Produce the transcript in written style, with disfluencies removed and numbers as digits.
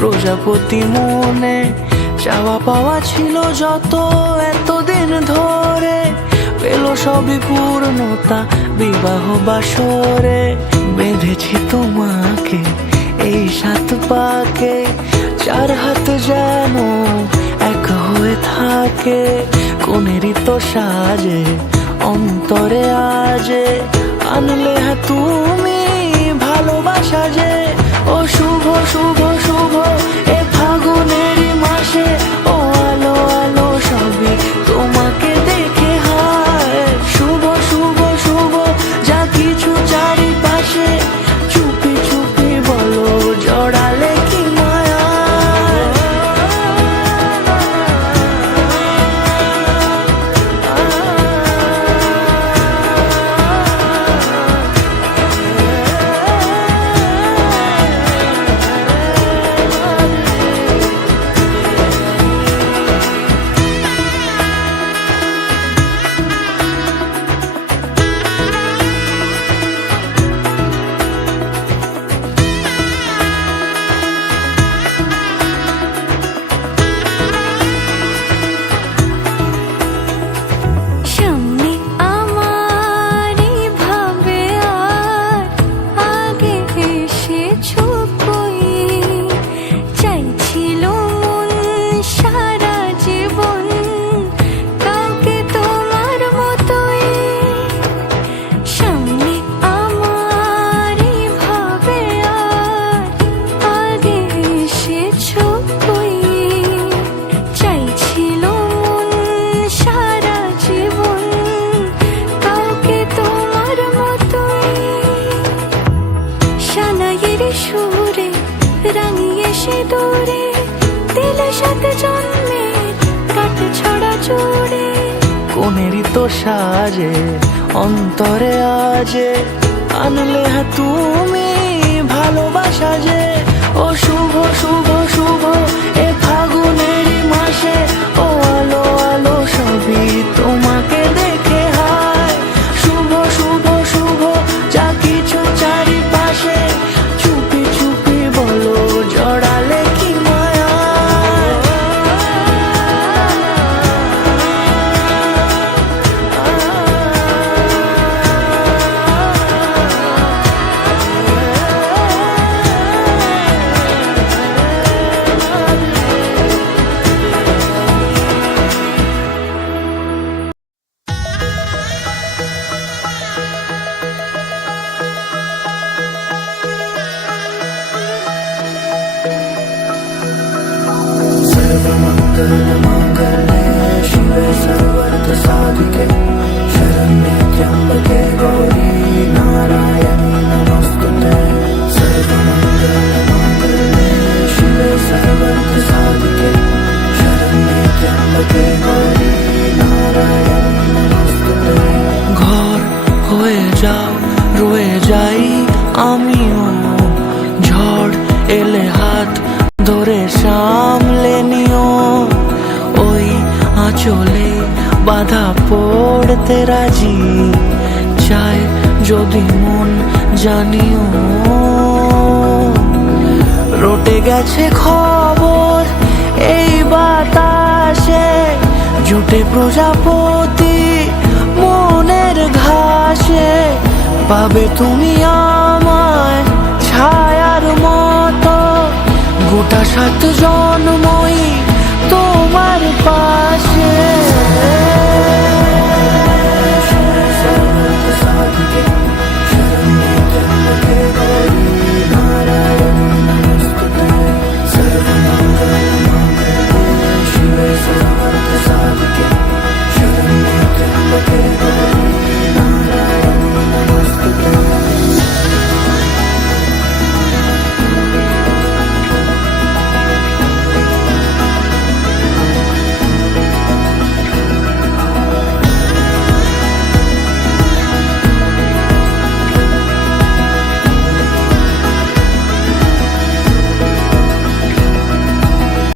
প্রজাপতি মনে চাওয়া পাওয়া ছিল যত এতদিন ধরে, পেল সবই পূর্ণতা বিবাহ বাসরে। বেঁধেছি তোমাকে এই 7 পাকে, 4 হাত যেন এক হয়ে থাকে। কোনেরই তো সাজে অন্তরে আজে, আনলে তুমি ভালোবাসা যে। ও শুভ শুভ শুভ এ ফাগুনেরই মাসে, ও আলো আলো সবই তোমাকে দেখে হায়। শুভ শুভ শুভ যা কিছু চারিপাশে, চুপি চুপি বলো জড়ালে কি মায়া। কোনেরই তো সাজে অন্তরে আজে, আনলে তুমি ভালোবাসা যে। ও শুভ শুভ শুভ এ ফাগুনেরই মাসে, ও আলো আলো সবই তোমাকে দেখে হায়। শুভ শুভ শুভ যা কিছু চারিপাশে, চুপি চুপি বলো জড়ালে কি মায়া। सर्वमङ्गलमाङ्गल्ये शिवे सर्वार्थसाधिके, शरण्ये त्र्यम्बके गौरी नारायणी नमोस्तुते। सर्वमङ्गलमाङ्गल्ये शिवे सर्वार्थसाधिके, शरण्ये त्र्यम्बके गौरी नारायणी नमोस्तुते। ঘর হয়ে যাও রয়ে যাই আমিও, ঝড় এলে হাত ধরে সামলে নিও। ওই আঁচলে বাধা পড়তে রাজি, চাই যদি মন জানিও। রটে গেছে খবর এই বাতাসে, জুটে প্রজাপতি মনের ঘাসে। পাবে তুমি আমায় ছায়ার মতো, গোটা 7 জন্মই তো